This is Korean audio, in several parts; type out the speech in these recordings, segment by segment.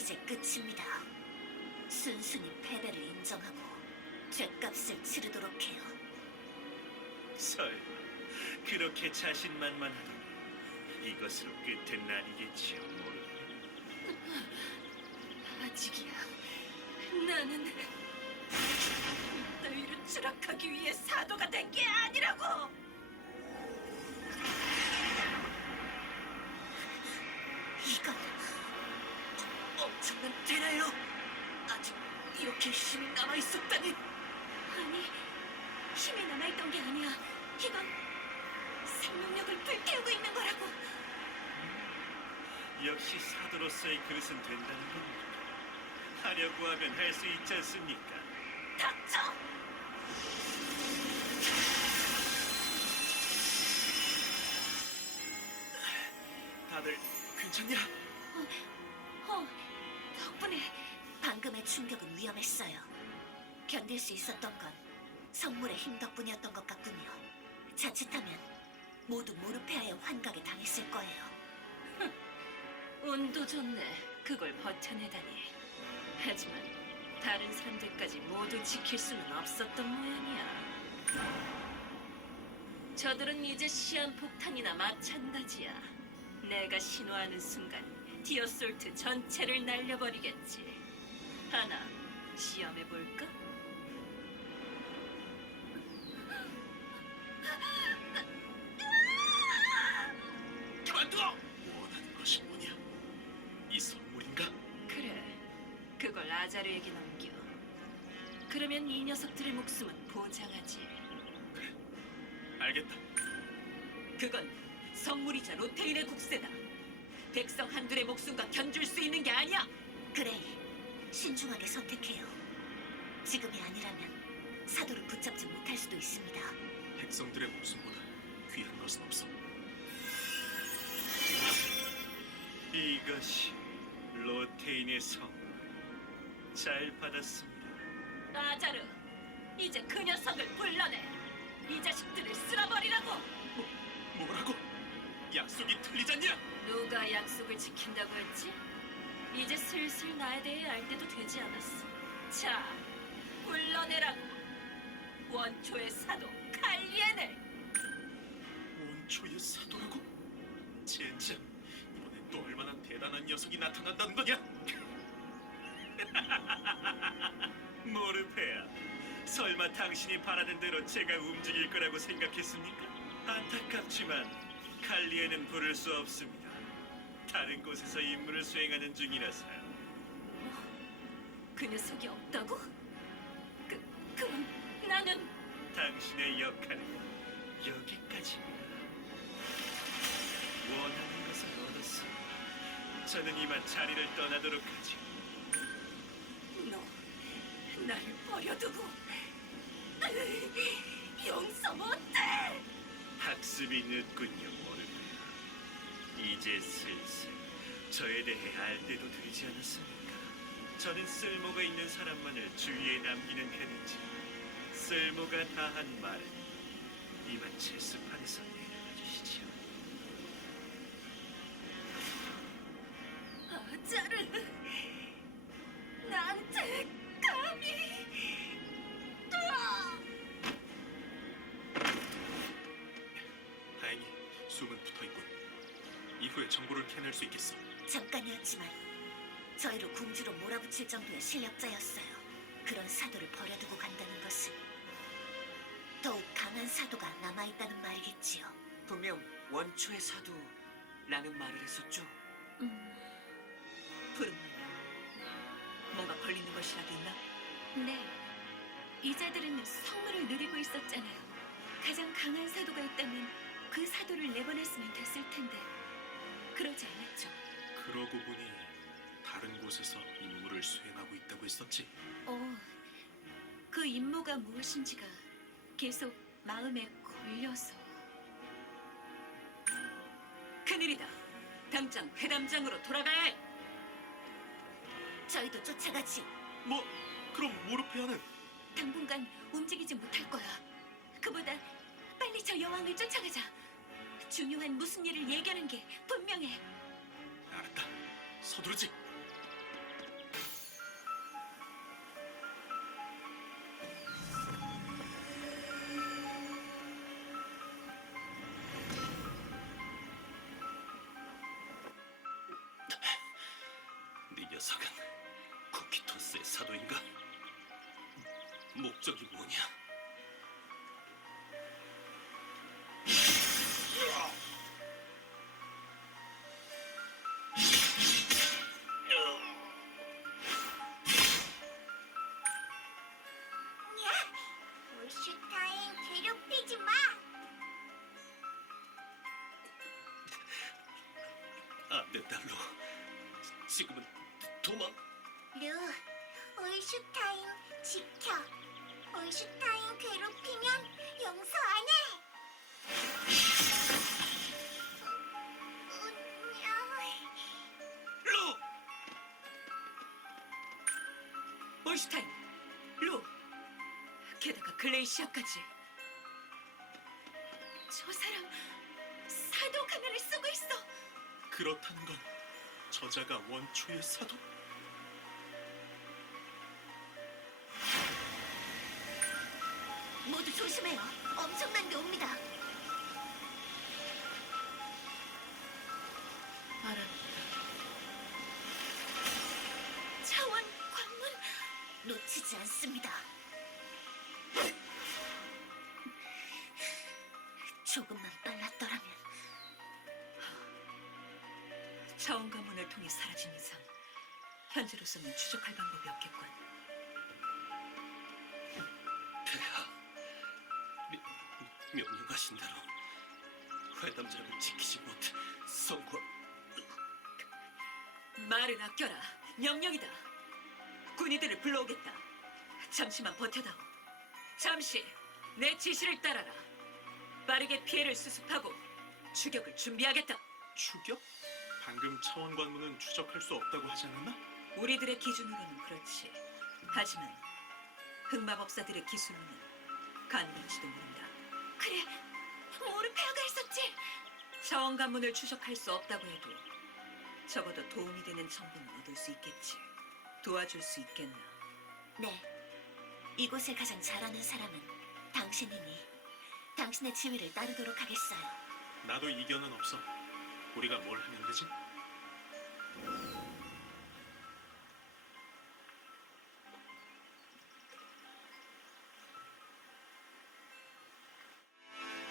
이제 끝입니다. 순순히 패배를 인정하고 죗값을 치르도록 해요. 설마 그렇게 자신만만하다면 이것으로 끝은 아니겠지요, 모르겠네. 아직이야. 나는 너희를 추락하기 위해 사도가 된 게 아니라고! 이건 엄청난 테러예요. 아직 이렇게 힘이 남아 있었다니. 아니, 힘이 남아있던 게 아니야. 이건 생명력을 불태우고 있는 거라고. 역시 사도로서의 그릇은 된다는 겁니다. 하려고 하면 할 수 있지 않습니까? 닥쳐! 다들 괜찮냐? 덕분에 방금의 충격은 위험했어요. 견딜 수 있었던 건 성물의 힘 덕분이었던 것 같군요. 자칫하면 모두 모르페아의 환각에 당했을 거예요. 운도 좋네. 그걸 버텨내다니. 하지만 다른 사람들까지 모두 지킬 수는 없었던 모양이야. 저들은 이제 시한폭탄이나 마찬가지야. 내가 신호하는 순간 디어솔트 전체를 날려버리겠지. 하나, 시험해볼까? 그만둬! 원하는 것이 뭐냐? 이 선물인가? 그래, 그걸 아자르에게 넘겨. 그러면 이 녀석들의 목숨은 보장하지. 그래, 알겠다. 그건 성물이자 로테인의 국세다. 백성 한둘의 목숨과 견줄 수 있는 게 아니야. 그레이, 신중하게 선택해요. 지금이 아니라면 사도를 붙잡지 못할 수도 있습니다. 백성들의 목숨보다 귀한 것은 없어. 이것이 로테인의 성. 잘 받았습니다. 아자르, 이제 그 녀석을 불러내. 이 자식들을 쓸어버리라고. 뭐라고? 약속이 틀리잖냐? 누가 약속을 지킨다고 했지? 이제 슬슬 나에 대해 알 때도 되지 않았어. 자, 불러내라고. 원초의 사도 칼리엔을. 원초의 사도라고? 젠장, 이번엔 또 얼마나 대단한 녀석이 나타난다는 거냐? 모르페아, 설마 당신이 바라는 대로 제가 움직일 거라고 생각했습니까? 안타깝지만 칼리에는 부를 수 없습니다. 다른 곳에서 임무를 수행하는 중이라서요. 그 녀석이 없다고? 그럼 나는... 당신의 역할은 여기까지입니다. 원하는 것을 얻었습니다. 저는 이만 자리를 떠나도록 하죠. 너, 나를 버려두고 용서 못해! 학습이 늦군요, 모르페아. 이제 슬슬 저에 대해 알 때도 되지 않았습니까? 저는 쓸모가 있는 사람만을 주위에 남기는 편이지. 쓸모가 다한 말은 이만 체스판에서 내려가 주시죠. 아자르, 나한테 감히... 다행히 숨은 붙어있군. 이후에 정보를 캐낼 수 있겠어. 잠깐이었지만 저희를 궁지로 몰아붙일 정도의 실력자였어요. 그런 사도를 버려두고 간다는 것은 더욱 강한 사도가 남아있다는 말이겠지요. 분명 원초의 사도라는 말을 했었죠. 부름님, 뭔가 걸리는 것이라도 있나? 네, 이자들은 성물을 누리고 있었잖아요. 가장 강한 사도가 있다면 그 사도를 내보냈으면 됐을 텐데 그러지 않았죠. 그러고 보니 다른 곳에서 임무를 수행하고 있다고 했었지. 그 임무가 무엇인지가 계속 마음에 걸려서. 큰일이다. 당장 회담장으로 돌아가야 해. 저희도 쫓아가지. 뭐, 그럼 모르페아는? 당분간 움직이지 못할 거야. 그보다 빨리 저 여왕을 쫓아가자. 중요한 무슨 일을 얘기하는 게 분명해. 알았다. 서두르지. 녀석은 쿠키토스의 사도인가? 목적이 뭐냐? 올슈타인 괴롭히지 마. 안 된다, 로. 지금은 도망. 루, 올슈타인 지켜. 올슈타인 괴롭히면 용서 안 해. 로! 올슈타인, 루, 게다가 글레이시아까지. 저 사람 사도 가면을 쓰고 있어. 그렇다는 건 저자가 원초의 사도? 모두 조심해요. 엄청난 게 옵니다. 차원 관문. 놓치지 않습니다. 조금만 빨랐더라면. 차원 관문을 통해 사라진 이상 현재로서는 추적할 방법이 없겠군. 폐하, 명령하신 대로 회담장을 지키지 못해 성과. 말을 아껴라. 명령이다. 군인들을 불러오겠다. 잠시만 버텨다오. 잠시 내 지시를 따라라. 빠르게 피해를 수습하고 추격을 준비하겠다. 추격? 방금 차원 관문은 추적할 수 없다고 하지 않았나? 우리들의 기준으로는 그렇지. 하지만 흑마법사들의 기술로는 가능할지도 모른다. 그래, 모르페아가 있었지. 차원 관문을 추적할 수 없다고 해도 적어도 도움이 되는 정보는 얻을 수 있겠지. 도와줄 수 있겠나? 네. 이곳에 가장 잘하는 사람은 당신이니 당신의 지휘를 따르도록 하겠어요. 나도 이견은 없어. 우리가 뭘 하면 되지?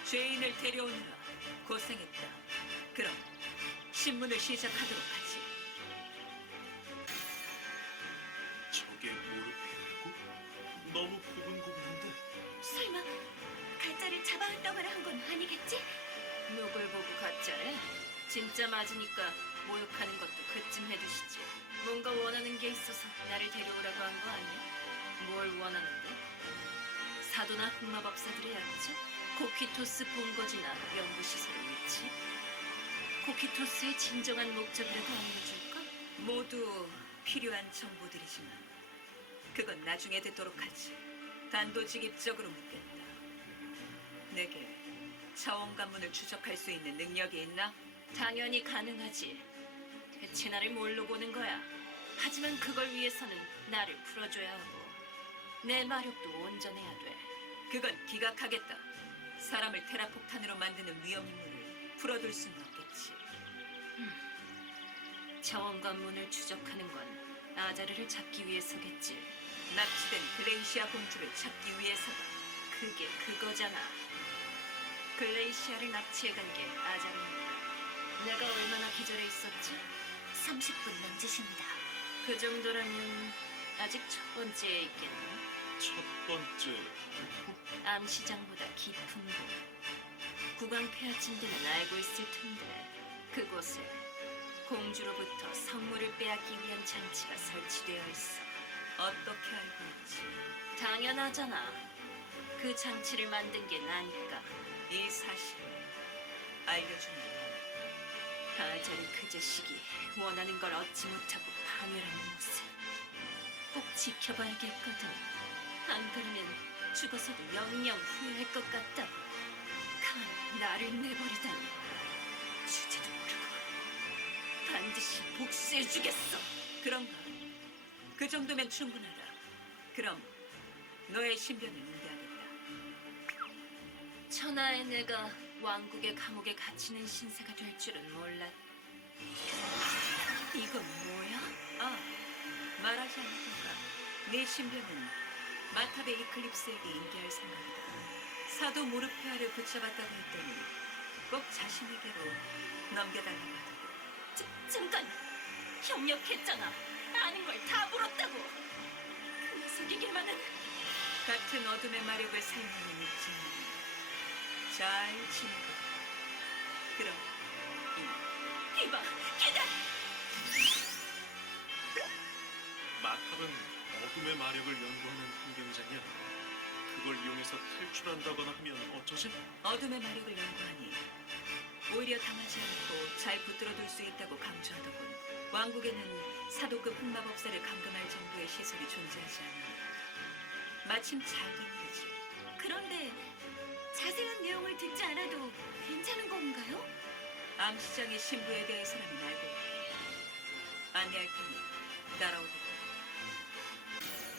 죄인을 데려오느라 고생했다. 그럼 신문을 시작하도록 하지. 저게 모르페아라고? 너무 고분고분한데. 설마 가짜를 잡아왔다거나 한 건 아니겠지? 누굴 보고 가짜래? 진짜 맞으니까 모욕하는 것도 그쯤 해두시지. 뭔가 원하는 게 있어서 나를 데려오라고 한 거 아니야? 뭘 원하는데? 사도나 흑마법사들의 약점? 코키토스 본거지나 연구시설의 위치? 코키토스의 진정한 목적이라도 알려줄까? 모두 필요한 정보들이지만 그건 나중에 듣도록 하지. 단도직입적으로 묻겠다. 내게 차원 관문을 추적할 수 있는 능력이 있나? 당연히 가능하지. 대체 나를 뭘로 보는 거야? 하지만 그걸 위해서는 나를 풀어줘야 하고 내 마력도 온전해야 돼. 그건 기각하겠다. 사람을 테라폭탄으로 만드는 위험 인물을 풀어둘 수는 없겠지. 차원 관문을 추적하는 건 아자르를 잡기 위해서겠지. 납치된 글레이시아 공주를 찾기 위해서가. 그게 그거잖아. 글레이시아를 납치해간 게 아자르니까. 내가 얼마나 기절해 있었지? 30분 남짓입니다. 그 정도라면 아직 첫 번째에 있겠네. 첫 번째. 암시장보다 깊은 곳. 국왕폐하친들은 알고 있을 텐데 그곳에 공주로부터 선물을 빼앗기 위한 장치가 설치되어 있어. 어떻게 알고 있지? 당연하잖아. 그 장치를 만든 게 나니까. 이 사실을 알려주는 거야. 아자리 그 자식이 원하는 걸 얻지 못하고 파멸하는 모습 꼭 지켜봐야겠거든. 안 그러면 죽어서도 영영 후회할 것 같다고. 간 나를 내버리다니. 주제도 모르고 반드시 복수해주겠어. 그런가? 그 정도면 충분하다. 그럼 너의 신변을 응대하겠다. 천하의 내가 왕국의 감옥에 갇히는 신세가 될 줄은 몰랐. 이건 뭐야? 아, 말하지 않던가. 네 신병은 마탑의 이클립스에게 인계할 생각이다. 사도 모르페아를 붙잡았다고 했더니 꼭 자신에게로 넘겨달라고 하더고. 잠깐! 협력했잖아. 아는 걸 다 물었다고. 그 녀석에게만은 같은 어둠의 마력을 사용하는 입지만 잘 지내고. 그럼 이봐, 기다! 마탑은 어둠의 마력을 연구하는 환경장이야. 그걸 이용해서 탈출한다거나 하면 어쩌지? 어둠의 마력을 연구하니 오히려 당하지 않고 잘 붙들어둘 수 있다고 강조하더군. 왕국에는 사도급 흑마법사를 감금할 정도의 시설이 존재하지 않으니 마침 자기 일이지. 그런데 자세한 내용을 듣지 않아도 괜찮은 건가요? 암시장의 신부에 대해서라면 알고 있다. 안내할 테니 따라오도록.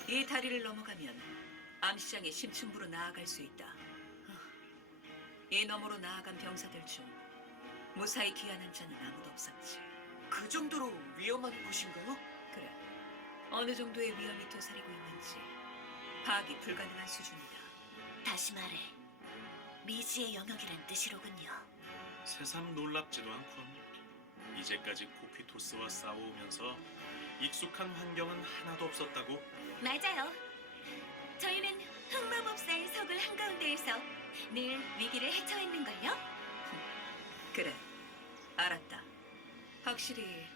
이 다리를 넘어가면 암시장의 심층부로 나아갈 수 있다. 이 너머로 나아간 병사들 중 무사히 귀환한 자는 아무도 없었지. 그 정도로 위험한 곳인가요? 그래, 어느 정도의 위험이 도사리고 있는지 파악이 불가능한 수준이다. 다시 말해, 미지의 영역이란 뜻이로군요. 새삼 놀랍지도 않군. 이제까지 코퀴토스와 싸워오면서 익숙한 환경은 하나도 없었다고. 맞아요. 저희는 흑마법사의 석을 한가운데에서 늘 위기를 헤쳐했는걸요? 그래, 알았다. 확실히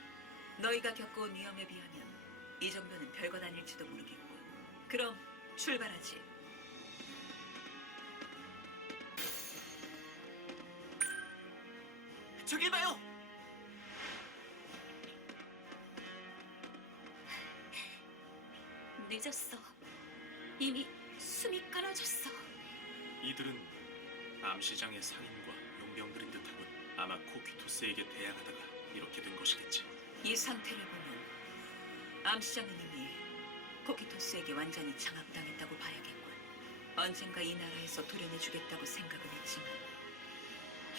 너희가 겪어온 위험에 비하면 이 정도는 별것 아닐지도 모르겠군. 그럼 출발하지. 저길 봐요. 늦었어. 이미 숨이 끊어졌어. 이들은 암시장의 상인과 용병들인 듯하군. 아마 코퀴토스에게 대항하다가 이렇게 된 것이겠지. 이 상태를 보면 암시장은 이미 코키토스에게 완전히 장악당했다고 봐야겠군. 언젠가 이 나라에서 도려내주겠다고 생각은 했지만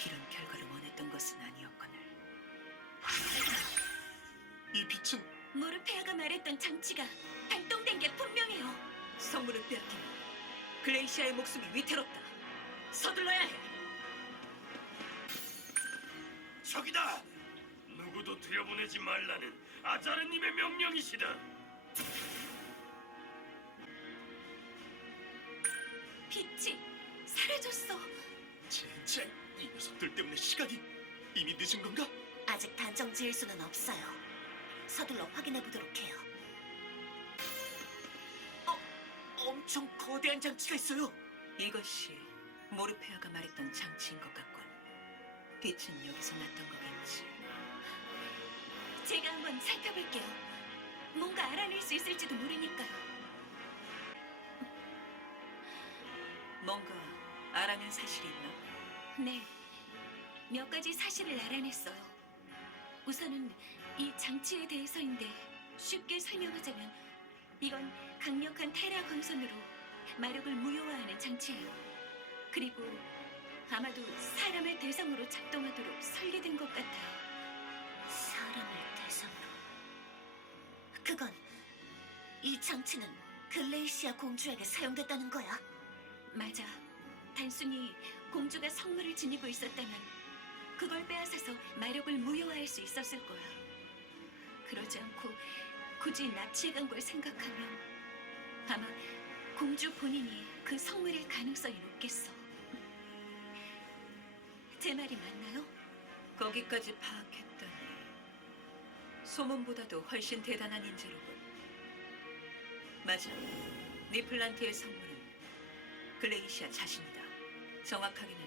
이런 결과를 원했던 것은 아니었거늘. 이 빛은 모르페아가 말했던 장치가 발동된 게 분명해요. 성문을 빼앗기면 글레이시아의 목숨이 위태롭다. 서둘러야 해. 저기다! 누구도 들여보내지 말라는 아자르님의 명령이시다. 빛이 사라졌어. 젠장, 이 녀석들 때문에 시간이 이미 늦은 건가? 아직 단정 지을 수는 없어요. 서둘러 확인해 보도록 해요. 엄청 거대한 장치가 있어요. 이것이 모르페아가 말했던 장치인 것 같군. 빛은 여기서 났던 거겠지. 제가 한번 살펴볼게요. 뭔가 알아낼 수 있을지도 모르니까요. 뭔가 알아낸 사실이 있나? 네, 몇 가지 사실을 알아냈어요. 우선은 이 장치에 대해서인데 쉽게 설명하자면 이건 강력한 테라 광선으로 마력을 무효화하는 장치예요. 그리고 아마도 사람을 대상으로 작동하도록 설계된 것 같아요. 사람을 대상으로. 그건 이 장치는 글레이시아 공주에게 사용됐다는 거야. 맞아. 단순히 공주가 성물을 지니고 있었다면 그걸 빼앗아서 마력을 무효화할 수 있었을 거야. 그러지 않고 굳이 납치해간 걸 생각하면 아마 공주 본인이 그 성물일 가능성이 높겠어. 제 말이 맞나요? 거기까지 파악했다니. 소문보다도 훨씬 대단한 인재로군. 맞아. 니플란티의 성물은 글레이시아 자신이다. 정확하게는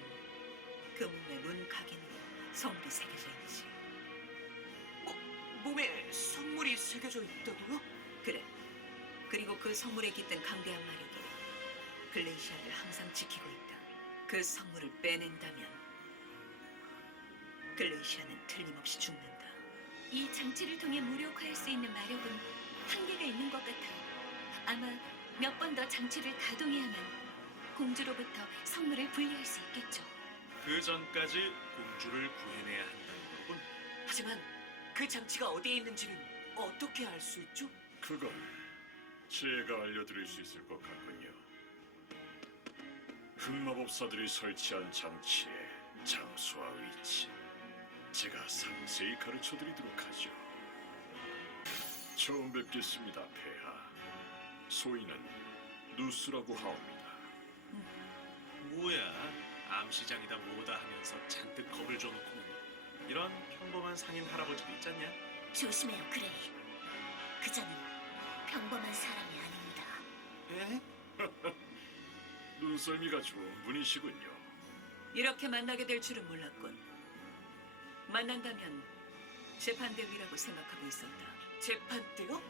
그 몸의 문 각인으로 성물이 새겨져 있지. 몸에 성물이 새겨져 있다고요? 그래. 그리고 그 성물에 깃든 강대한 마력이 글레이시아를 항상 지키고 있다. 그 성물을 빼낸다면 글레이시아는 틀림없이 죽는다. 이 장치를 통해 무력화할 수 있는 마력은 한계가 있는 것 같아요. 아마 몇 번 더 장치를 가동해야 하면 공주로부터 성물을 분리할 수 있겠죠. 그 전까지 공주를 구해내야 한다는 거군. 하지만 그 장치가 어디에 있는지는 어떻게 알 수 있죠? 그건 제가 알려드릴 수 있을 것 같군요. 흑마법사들이 설치한 장치의 장소와 위치, 제가 상세히 가르쳐드리도록 하죠. 처음 뵙겠습니다, 폐하. 소인은 누스라고 하옵니다. 뭐야? 암시장이다 뭐다 하면서 잔뜩 겁을 줘놓고 이런 평범한 상인 할아버지도 있잖냐? 조심해요, 그레이. 그자는 평범한 사람이 아닙니다. 에? 눈썰미가 좋은 분이시군요. 이렇게 만나게 될 줄은 몰랐군. 만난다면 재판대위라고 생각하고 있었다. 재판 때요?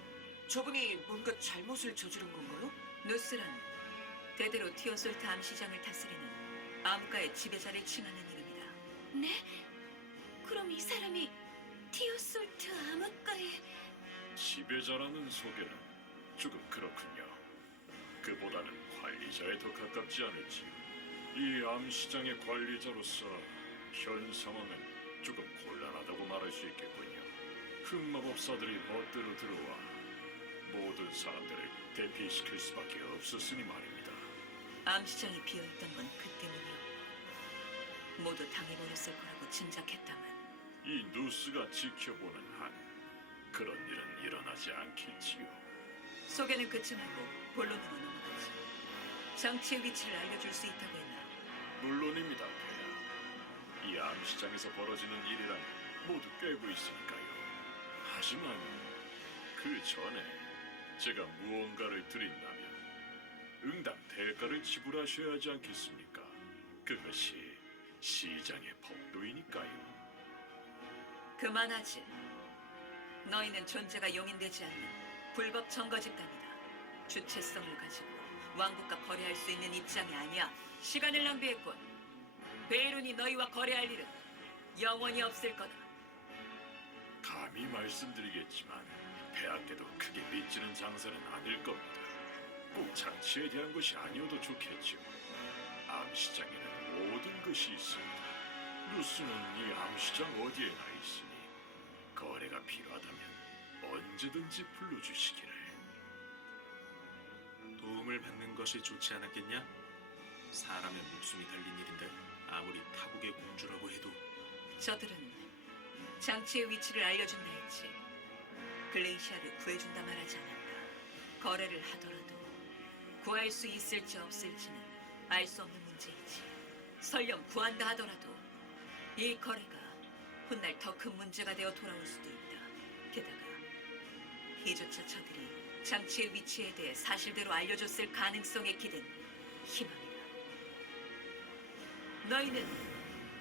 저분이 뭔가 잘못을 저지른 건가요? 누스란 대대로 티오솔트 암시장을 다스리는 암가의 지배자를 칭하는 이름이다. 네? 그럼 이 사람이 티오솔트 암흑가의 지배자라는 소개는 조금 그렇군요. 그보다는 관리자에 더 가깝지 않을지요. 이 암시장의 관리자로서 현 상황은 조금 곤란하다고 말할 수 있겠군요. 흑마법사들이 멋대로 들어와 모든 사람들을 대피시킬 수밖에 없었으니 말입니다. 암시장이 비어있던 건 그 때문이었고 모두 당해버렸을 거라고 짐작했다만 이 누스가 지켜보는 한 그런 일은 일어나지 않겠지요. 소개는 그쯤하고 본론으로 넘어가지. 장치의 위치를 알려줄 수 있다고 했나? 물론입니다, 폐하. 이 암시장에서 벌어지는 일이란 모두 꿰고 있으니까요. 하지만 그 전에 제가 무언가를 드린다면 응당 대가를 지불하셔야 하지 않겠습니까? 그것이 시장의 법도이니까요. 그만하지. 너희는 존재가 용인되지 않는 불법 정거 집단이다. 주체성을 가지고 왕국과 거래할 수 있는 입장이 아니야. 시간을 낭비했군. 베이룬이 너희와 거래할 일은 영원히 없을 거다. 감히 말씀드리겠지만 폐하께도 크게 빚지는 장사는 아닐 겁니다. 꼭 장치에 대한 것이 아니어도 좋겠죠. 암시장에는 모든 것이 있습니다. 누스는 이 암시장 어디에 나 있으니 거래가 필요하다면 언제든지 불러주시기를. 도움을 받는 것이 좋지 않았겠냐? 사람의 목숨이 달린 일인데 아무리 타국의 공주라고 해도 저들은 장치의 위치를 알려준다 했지. 글레이시아를 구해준다 말하지 않았다. 거래를 하더라도 구할 수 있을지 없을지는 알 수 없는 문제이지. 설령 구한다 하더라도 이 거래가 훗날 더 큰 문제가 되어 돌아올 수도 있다. 게다가 이조차 저들이 장치의 위치에 대해 사실대로 알려줬을 가능성에 기댄 희망이다. 너희는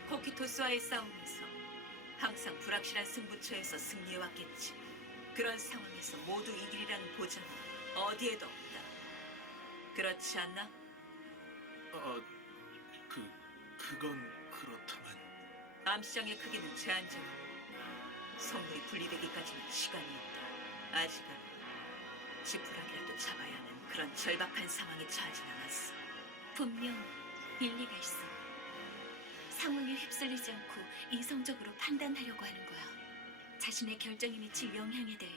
코키토스와의 싸움에서 항상 불확실한 승부처에서 승리해왔겠지. 그런 상황에서 모두 이길이라는 보장은 어디에도 없다. 그렇지 않나? 그건 그렇다만 암시장의 크기는 제한적이고 성물이 분리되기까지는 시간이 있다. 아직은 지푸라기라도 잡아야 하는 그런 절박한 상황에 처하진 않았어. 분명 일리가 있어. 상황에 휩쓸리지 않고 이성적으로 판단하려고 하는 거야. 자신의 결정에 미칠 영향에 대해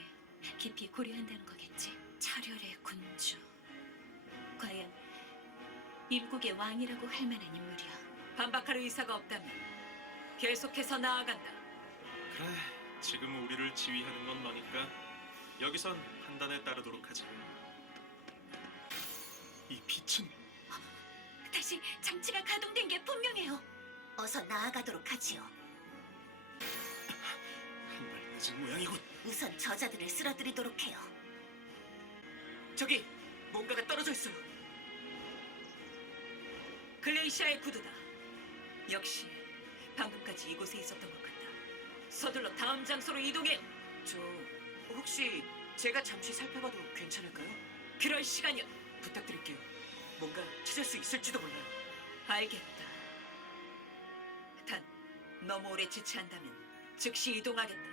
깊이 고려한다는 거겠지. 철혈의 군주. 과연 일국의 왕이라고 할 만한 인물이야. 반박할 의사가 없다면 계속해서 나아간다. 그래, 지금 우리를 지휘하는 건 너니까 여기선 판단에 따르도록 하지. 이 빛은 다시 장치가 가동된 게 분명해요. 어서 나아가도록 하지요. 한 발 늦은 모양이군. 우선 저자들을 쓰러뜨리도록 해요. 저기 뭔가가 떨어져 있어요. 글레이시아의 구두다. 역시 방금까지 이곳에 있었던 것 같다. 서둘러 다음 장소로 이동해. 저 혹시 제가 잠시 살펴봐도 괜찮을까요? 그럴 시간이야. 부탁드릴게요. 뭔가 찾을 수 있을지도 몰라요. 알겠다. 단 너무 오래 지체한다면 즉시 이동하겠다.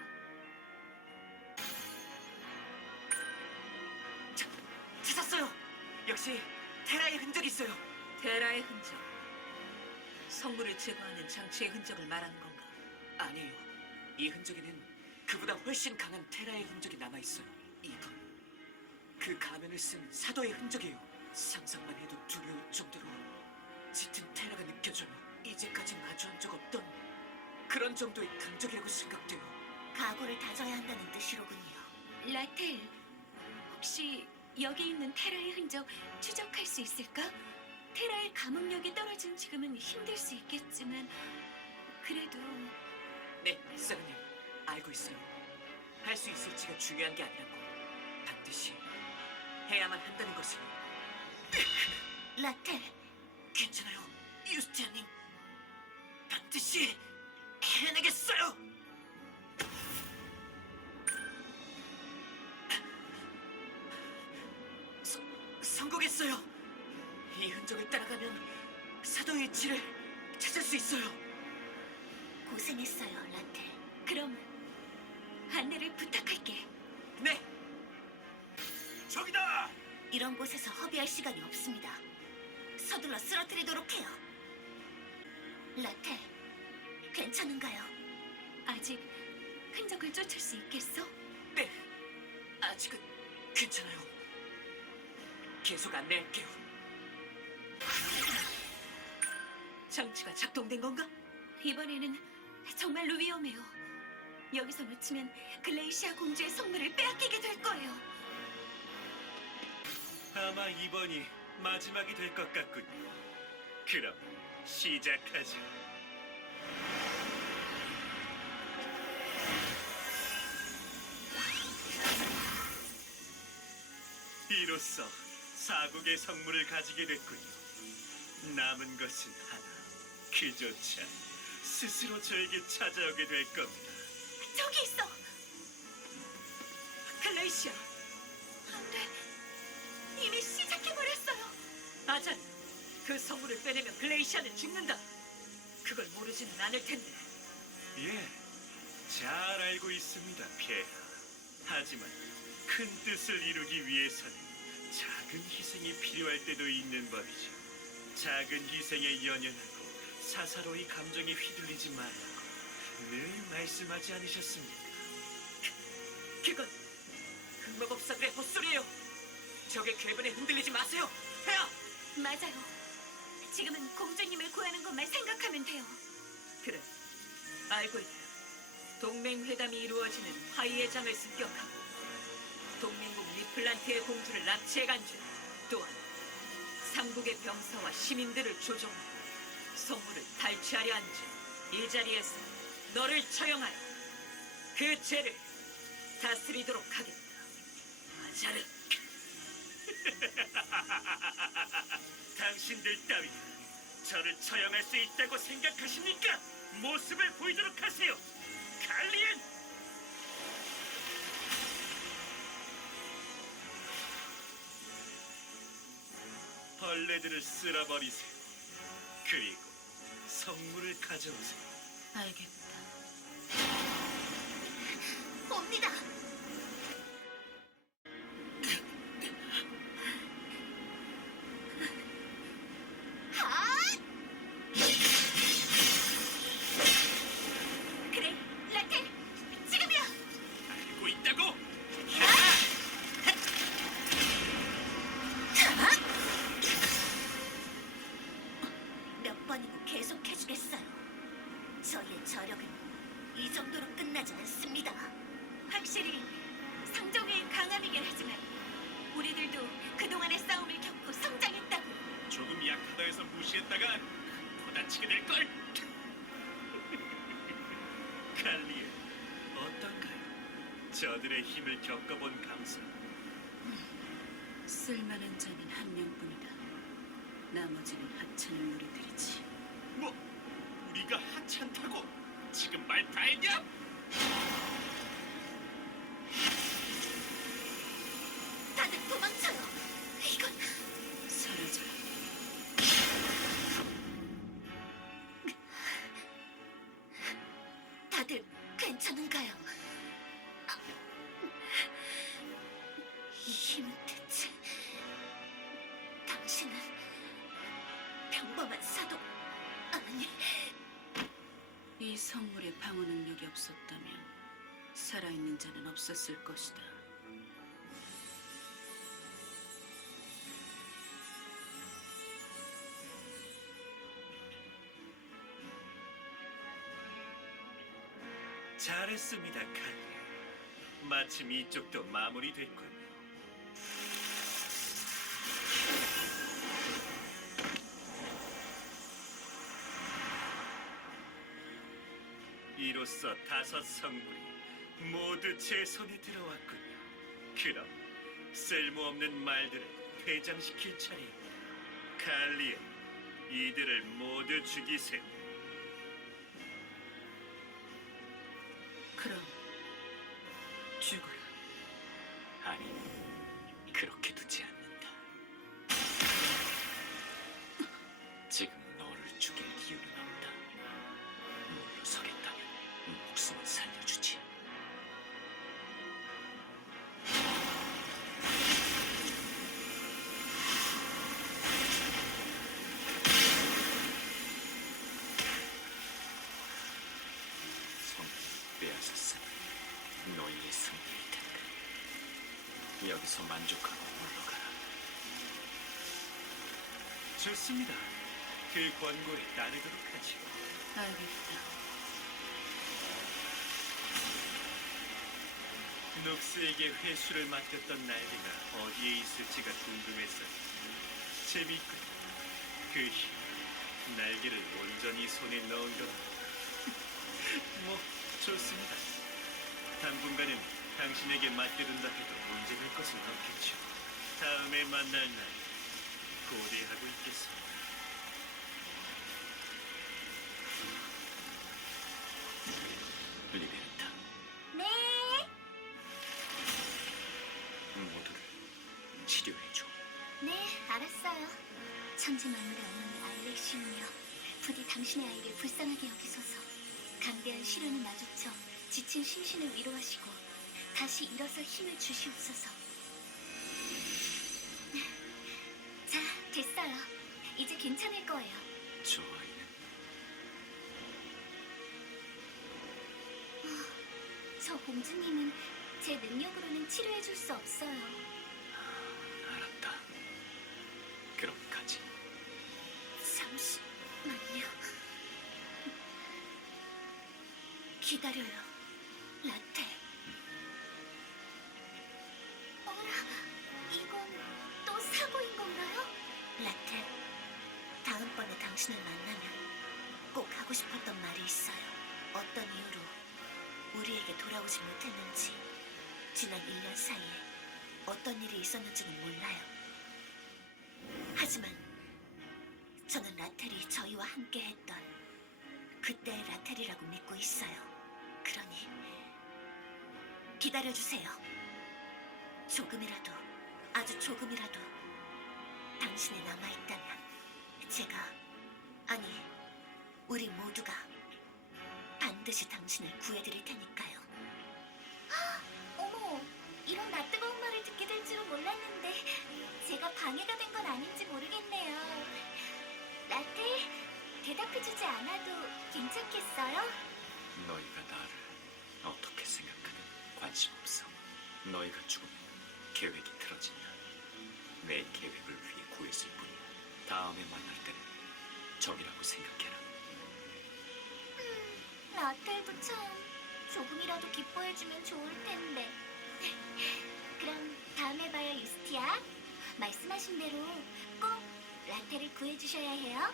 찾았어요. 역시 테라의 흔적이 있어요. 테라의 흔적. 성물을 제거하는 장치의 흔적을 말하는 건가? 아니에요. 이 흔적에는 그보다 훨씬 강한 테라의 흔적이 남아 있어요. 이분. 그 가면을 쓴 사도의 흔적이에요. 상상만 해도 두려울 정도로 짙은 테라가 느껴져요. 이제까지 마주한 적 없던 그런 정도의 강적이라고 생각돼요. 각오를 다져야 한다는 뜻이로군요. 라텔, 혹시 여기 있는 테라의 흔적 추적할 수 있을까? 테라의 감옥력이 떨어진 지금은 힘들 수 있겠지만 그래도 네, 사장님. 알고 있어요. 할 수 있을지가 중요한 게 아니라고. 반드시 해야만 한다는 것을. 라텔, 괜찮아요, 유스티아님. 반드시 해내겠어요. 성공했어요. 이 흔적을 따라가면 사도의 위치를 찾을 수 있어요. 고생했어요, 라텔. 그럼 안내를 부탁할게. 네, 저기다! 이런 곳에서 허비할 시간이 없습니다. 서둘러 쓰러뜨리도록 해요. 라텔, 괜찮은가요? 아직 흔적을 쫓을 수 있겠어? 네. 아직은 괜찮아요. 계속 안내할게요. 장치가 작동된 건가? 이번에는 정말로 위험해요. 여기서 놓치면 글레이시아 공주의 성물을 빼앗기게 될 거예요. 아마 이번이 마지막이 될 것 같군요. 그럼 시작하죠. 이로써 사국의 성물을 가지게 됐군요. 남은 것은 하나, 그조차 스스로 저에게 찾아오게 될 겁니다. 저기 있어! 글레이시아! 안 돼! 이미 시작해버렸어요! 아잔, 그 성물을 빼내면 글레이시아는 죽는다. 그걸 모르지는 않을 텐데. 예, 잘 알고 있습니다, 폐하. 하지만 큰 뜻을 이루기 위해서는 작은 희생이 필요할 때도 있는 법이죠. 작은 희생에 연연하고 사사로이 감정에 휘둘리지 말라고 늘 말씀하지 않으셨습니까? 그건 흑마법사들의 헛소리예요. 적의 궤변에 흔들리지 마세요. 해야. 맞아요. 지금은 공주님을 구하는 것만 생각하면 돼요. 그래, 알고 있다. 동맹회담이 이루어지는 화이의 장을 습격하고 동맹국 리플란트의 공주를 납치해간 죄, 또한 삼국의 병사와 시민들을 조종하여 성물을 탈취하려 한 죄, 이 자리에서 너를 처형하여 그 죄를 다스리도록 하겠다. 아자르. 당신들 따위 저를 처형할 수 있다고 생각하십니까? 모습을 보이도록 하세요. 갈리엔! 벌레들을 쓸어버리세요. 그리고 성물을 가져오세요. 알겠다. 옵니다. 그래, 라텔! 지금이야! 알고 있다고? 몇 번이고 계속해주겠어요. 저희의 저력은 이 정도로 끝나지 않습니다. 확실히 상종의 강함이긴 하지만 우리들도 그동안의 싸움을 겪고 성장했다고. 조금 약하다 해서 무시했다가 도다치게 될걸. 갈리에 어떤가요? 저들의 힘을 겪어본 감사. 쓸만한 자는 한 명뿐이다. 나머지는 하찮은 무리들이지. 뭐? 우리가 하찮다고? 지금 말 다 했냐? 다들 도망쳐요. 이건 사라져라. 다들 괜찮은가요? 이 힘은 대체 당신은 평범한 사도 아니 이 성물에 방어 능력이 없었다면 살아있는 자는 없었을 것이다. 잘했습니다, 칼리. 마침 이쪽도 마무리됐군요. 이로써 5 성물이 모두 제 손에 들어왔군요. 그럼 쓸모없는 말들을 퇴장시킬 차례입니다. 칼리에 이들을 모두 죽이세요. 그럼 죽어라. 아니, 그렇게 두지 않는다. 지금 너를 죽일 이유는 없다. 물러서겠다면 목숨을 살려주지. 성을 빼앗았으니 너희의 승리일 텐데 여기서 만족하고 물러가라. 좋습니다. 그 권고에 따르도록 하죠. 알겠다. 녹스에게 회수를 맡겼던 날개가 어디에 있을지가 궁금했어요. 재미있군요. 그 힘, 날개를 온전히 손에 넣은 겁니다. 뭐, 좋습니다. 당분간은 당신에게 맡겨둔다 해도 문제될 것은 없겠죠. 다음에 만날 날 고대하고 있겠습니다. 리베르타, 네. 모두를 치료해줘. 네, 알았어요. 천지만물의 어머니 아일렉시우며 부디 당신의 아이를 불쌍하게 여기소서. 강대한 시련을 마주쳐 지친 심신을 위로하시고 다시 일어서 힘을 주시옵소서. 자, 됐어요. 이제 괜찮을 거예요. 저 아이는 저 공주님은 제 능력으로는 치료해줄 수 없어요. 알았다. 그럼 가지. 잠시만요. 기다려요, 라테. 어라, 이건 또 사고인 건가요? 라테, 다음번에 당신을 만나면 꼭 하고 싶었던 말이 있어요. 어떤 이유로 우리에게 돌아오지 못했는지, 지난 1년 사이에 어떤 일이 있었는지는 몰라요. 하지만 저는 라텔이 저희와 함께 했던 그때의 라텔이라고 믿고 있어요. 그러니 기다려주세요. 조금이라도, 아주 조금이라도 당신이 남아있다면 제가, 아니, 우리 모두가 반드시 당신을 구해드릴 테니까요. 어머, 이런 낯뜨거운 말을 듣게 될 줄은 몰랐는데 제가 방해가 된 건 아닌지 모르겠네요. 라테, 대답해주지 않아도 괜찮겠어요? 너희가 나를 어떻게 생각하든 관심 없어. 너희가 죽으면 계획이 틀어진다. 내 계획을 위해 구했을 뿐이야. 다음에 만날 때는 적이라고 생각해라. 라텔도 참 조금이라도 기뻐해주면 좋을 텐데. 그럼 다음에 봐요, 유스티아. 말씀하신 대로 꼭 라텔을 구해주셔야 해요.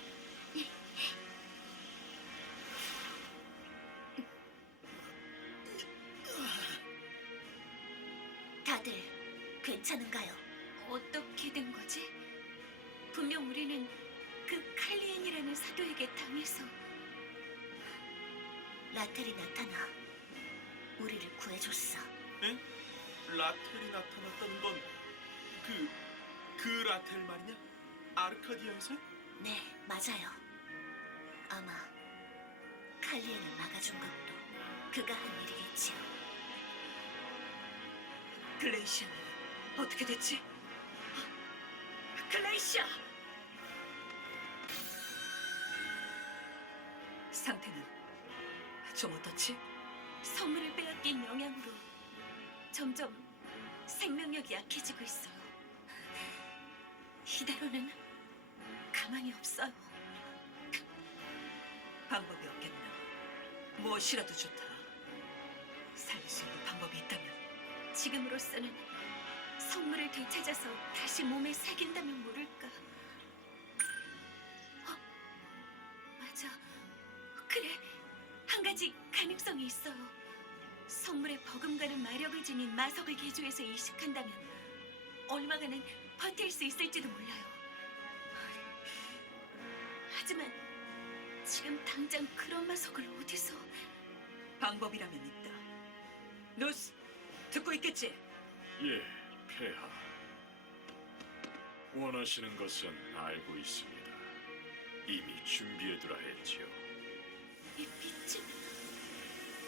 다들 괜찮은가요? 어떻게 된 거지? 분명 우리는 그 칼리엔이라는 사도에게 당해서 라텔이 나타나 우리를 구해줬어. 에? 라텔이 나타났던 건 그 라텔 말이냐? 아르카디아에서? 네, 맞아요. 아마 칼리엔을 막아준 것도 그가 한 일이겠지요. 글레이시아는 어떻게 됐지? 글레이시아! 상태는 좀 어떻지? 선물을 빼앗긴 영향으로 점점 생명력이 약해지고 있어요. 히다로는 가망이 없어요. 방법이 없겠나? 무엇이라도 좋다. 살릴 수 있는 방법이 있다면 지금으로서는 성물을 되찾아서 다시 몸에 새긴다면 모를까. 맞아. 그래. 한 가지 가능성이 있어요. 성물에 버금가는 마력을 지닌 마석을 개조해서 이식한다면 얼마간은 버틸 수 있을지도 몰라요. 하지만 지금 당장 그런 마석을 어디서... 방법이라면 있다. 노스, 듣고 있겠지? 예, 폐하. 원하시는 것은 알고 있습니다. 이미 준비해두라 했지요. 이 빛은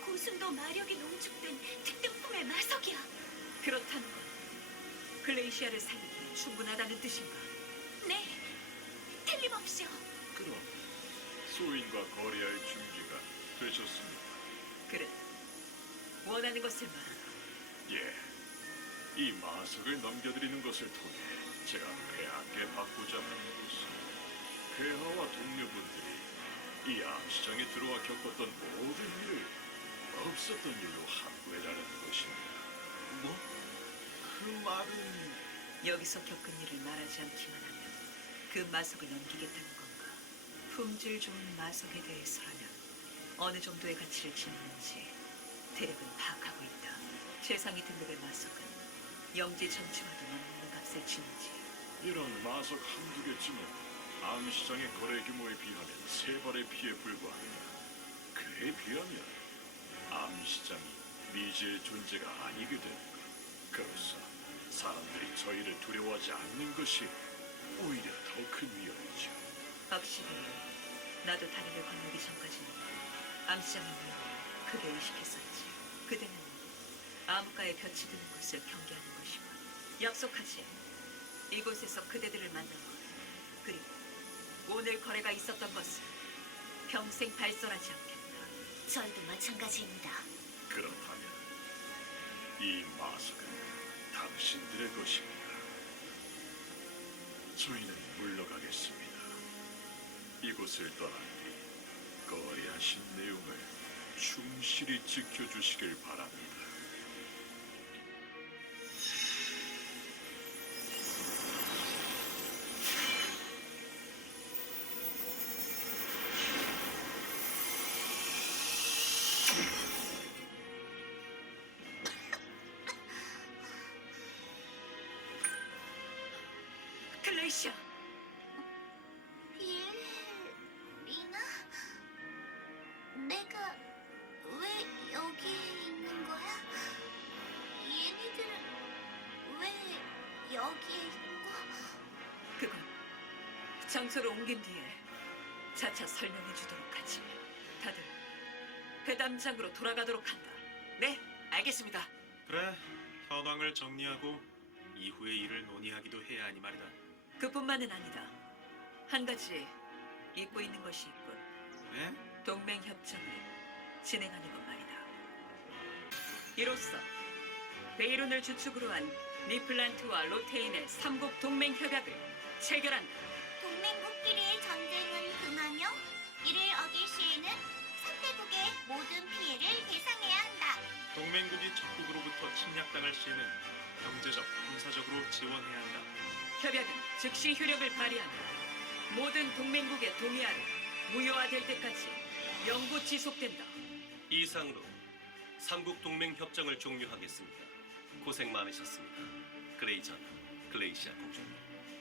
고순도 마력이 농축된 특등품의 마석이야. 그렇다는 건 글레이시아를 살리기에 충분하다는 뜻인가? 네, 틀림없이요. 그럼 소인과 거래할 준비가 되셨습니까? 그래. 원하는 것을 말하라. 예. 이 마석을 넘겨드리는 것을 통해 제가 폐하께 받고자 하는 것은 폐하와 동료분들이 이 암시장에 들어와 겪었던 모든 일을 없었던 일로 함구해달라는 것입니다. 뭐? 그 말은 여기서 겪은 일을 말하지 않기만 하면 그 마석을 넘기겠다는 건가? 품질 좋은 마석에 대해서라면 어느 정도의 가치를 지니는지 대략은 파악하고 있다. 최상위 등급의 마석은 영지 전체와도 넘는 값을 지니지. 이런 마석 한두 개쯤은 암시장의 거래 규모에 비하면 세 발의 피에 불과합니다. 그에 비하면 암시장이 미지의 존재가 아니게 되는 것. 그로써 사람들이 저희를 두려워하지 않는 것이 오히려 더 큰 위험이죠. 확실히 나도 다리를 건너기 전까지는 암시장의 위험을 크게 의식했었지. 그대는 암흑가에 볕이 드는 것을 경계하는 것이군. 약속하지. 이곳에서 그대들을 만난 것, 그리고 오늘 거래가 있었던 것을 평생 발설하지 않겠다. 저희도 마찬가지입니다. 그렇다면 이 마석은 당신들의 것입니다. 저희는 물러가겠습니다. 이곳을 떠난 뒤 거래하신 내용을 충실히 지켜주시길 바랍니다. 글레이시아! 예, 리나? 내가 왜 여기에 있는 거야? 얘네들은 왜 여기에 있고? 그건 장소를 옮긴 뒤에 차차 설명해 주도록 하지. 다들 회담장으로 돌아가도록 한다. 네, 알겠습니다. 그래, 현황을 정리하고 이후의 일을 논의하기도 해야 하니 말이다. 그뿐만은 아니다. 한 가지 잊고 있는 것이 있군. 그래? 동맹 협정을 진행하는 것 말이다. 이로써 베이론을 주축으로 한 니플란트와 로테인의 삼국 동맹 협약을 체결한다. 동맹국끼리의 전쟁은 금하며 이를 어길 시에는 상대국의 모든 피해를 배상해야 한다. 동맹국이 적국으로부터 침략당할 시에는 경제적, 군사적으로 지원해야 한다. 협약은 즉시 효력을 발휘한다. 모든 동맹국의 동의하에 무효화될 때까지 영구 지속된다. 이상으로 삼국 동맹 협정을 종료하겠습니다. 고생 많으셨습니다. 그레이전, 글레이시아 공주님.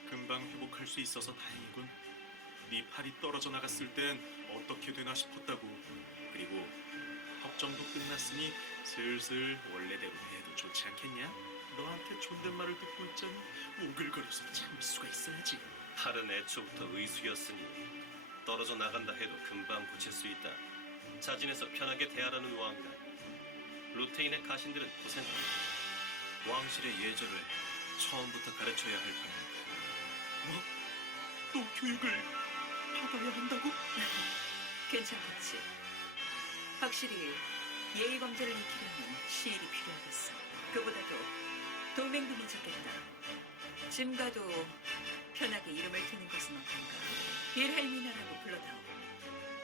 금방 회복할 수 있어서 다행이군. 네 팔이 떨어져 나갔을 땐 어떻게 되나 싶었다고. 그리고 협정도 끝났으니 슬슬 원래대로 해도 좋지 않겠냐? 너한테 존댓말을 듣고 있자니 오글거려서 참을 수가 있어야지. 팔은 애초부터 의수였으니 떨어져 나간다 해도 금방 고칠 수 있다. 자진해서 편하게 대하라는 왕이다. 루테인의 가신들은 고생한다. 왕실의 예절을 처음부터 가르쳐야 할 판인데. 뭐? 또 교육을 받아야 한다고? 괜찮겠지. 확실히 예의 범죄를 익히려면 시일이 필요하겠어. 그보다도 동맹군이 좋겠다. 짐가도 편하게 이름을 트는 것은 어떤가? 빌헬미나라고 불러다오.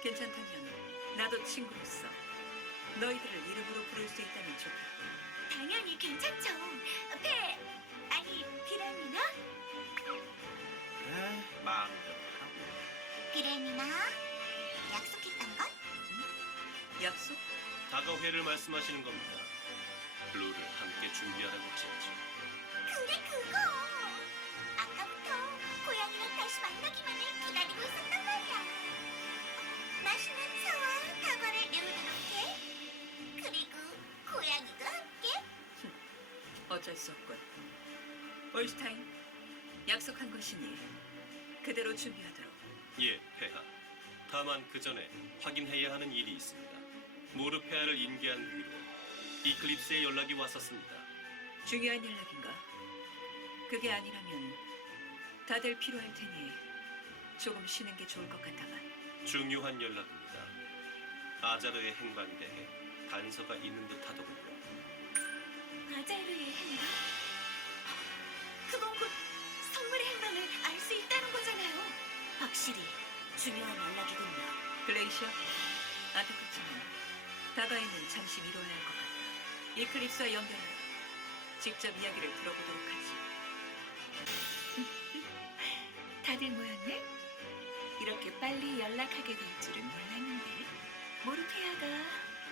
괜찮다면 나도 친구로서 너희들을 이름으로 부를 수 있다면 좋겠고. 당연히 괜찮죠. 아니 비라미나? 그래, 마음대로 하고. 비레미나 약속했던 건? 약속? 다가회를 말씀하시는 겁니다. 블루를 함께 준비하라고 하셨죠. 그래 그거. 아까부터 고양이랑 다시 만나기만을 기다리고 있었단 말이야. 맛있는 차와 다과를 내오도록 해. 그리고 고양이도 함께. 어쩔 수 없군. 올슈타인, 약속한 것이니 그대로 준비하도록. 예, 폐하. 다만 그 전에 확인해야 하는 일이 있습니다. 모르페아를 인계한 뒤로 이클립스에 연락이 왔었습니다. 중요한 연락인가? 그게 아니라면 다들 필요할 테니 조금 쉬는 게 좋을 것 같다만. 중요한 연락입니다. 아자르의 행방에 대해 단서가 있는 듯 하더군요. 아자르의 행방? 그건 곧 성물의 행방을 알 수 있다는 거잖아요. 확실히 중요한 연락이군요. 글레이셔, 안타깝지만 다가에는 잠시 미뤄야 할 것 같다. 이클립스와 연결하라. 직접 이야기를 들어보도록 하지. 다들 모였네? 이렇게 빨리 연락하게 될 줄은 몰랐는데. 모르페아가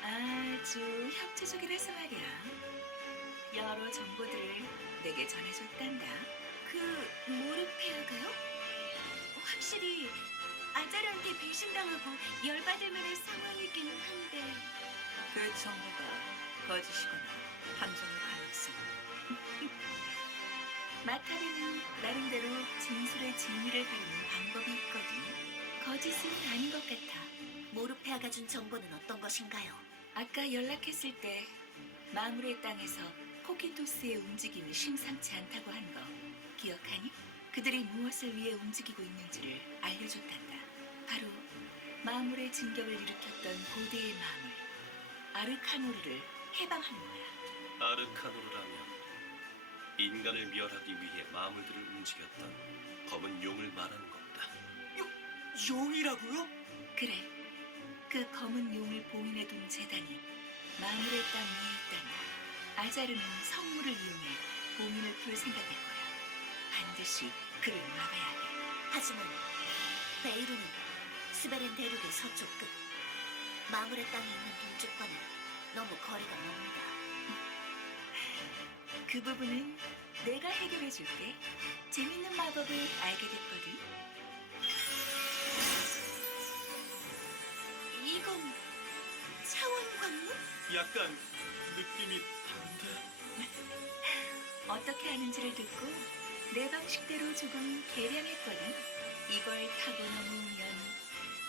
아주 협조적이라서 말이야. 여러 정보들을 내게 전해줬단다. 그 모르페아가요? 확실히 아자르한테 배신당하고 열받을 만한 상황이기는 한데. 그 정보가 거짓이거나 함정일 가능성. 마타르는 나름대로 진술의 진위를 가리는 방법이 있거든. 거짓은 아닌 것 같아. 모르페아가 준 정보는 어떤 것인가요? 아까 연락했을 때 마무리의 땅에서 코키토스의 움직임이 심상치 않다고 한 거 기억하니? 그들이 무엇을 위해 움직이고 있는지를 알려줬단다. 바로 마물의 진격을 일으켰던 고대의 마물 아르카노르를 해방한 거야. 아르카노르라면 인간을 멸하기 위해 마물들을 움직였던 검은 용을 말하는 겁니다. 용이라고요? 그래, 그 검은 용을 봉인해둔 재단이 마물의 땅 위에 있다니 아자르는 성물을 이용해 봉인을 풀 생각일 거야. 반드시 그를 막아야 해. 하지만 베이루는 스베렌 대륙의 서쪽 끝 마물의 땅에 있는 동쪽과는 너무 거리가 멉니다. 그 부분은 내가 해결해줄게. 재밌는 마법을 알게 됐거든. 이건 차원 관문? 약간 느낌이 다른데. 어떻게 하는지를 듣고 내 방식대로 조금 개량했거든. 이걸 타고 넘어오면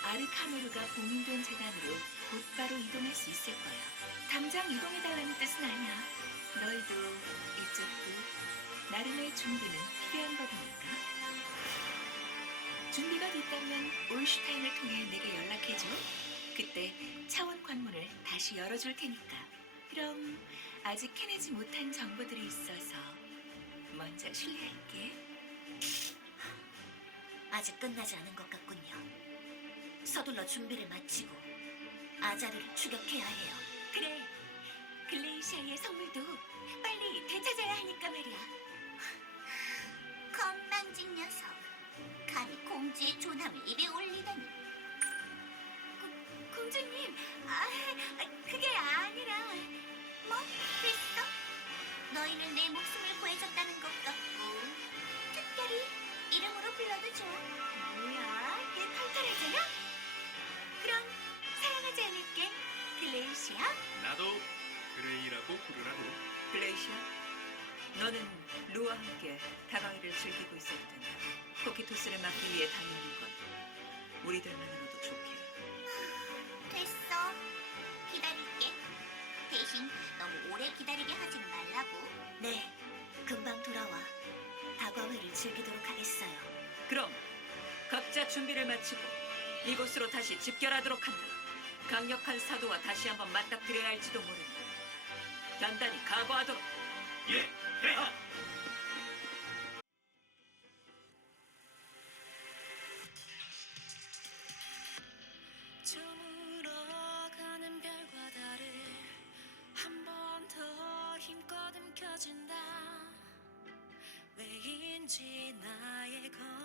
아르카노르가 봉인된 재단으로 곧바로 이동할 수 있을 거야. 당장 이동해달라는 뜻은 아니야. 너희도 이쪽도 나름의 준비는 필요한 법이니까. 준비가 됐다면 올슈타인을 통해 내게 연락해줘. 그때 차원 관문을 다시 열어줄 테니까. 그럼 아직 캐내지 못한 정보들이 있어서 먼저 실례할게. 아직 끝나지 않은 것 같군요. 서둘러 준비를 마치고 아자르를 추격해야 해요. 그래, 글레이시아의 성물도 빨리 되찾아야 하니까 말이야. 건방진 녀석. 감히 공주의 존함을 입에 올리다니. 공주님, 그게 아니라. 뭐? 됐어? 너희는 내 목숨을 구해줬다는 것 같고 특별히 이름으로 불러도 좋아. 뭐야, 꽤 털털하잖아? 그럼 사양하지 않을게, 글레이시아. 나도 그레이라고 부르라고. 글레이시아, 너는 루와 함께 다가회를 즐기고 있었을 텐데 코키토스를 막기 위해 달리는 건 우리들만으로도 좋게. 됐어. 기다릴게. 대신 너무 오래 기다리게 하진 말라고. 네, 금방 돌아와. 다과회를 즐기도록 하겠어요. 그럼 각자 준비를 마치고 이곳으로 다시 집결하도록 한다. 강력한 사도와 다시 한번 맞닥뜨려야 할지도 모르니 단단히 각오하도록. 예, 폐하! 저물어가는 별과 달을 왠지 나의 것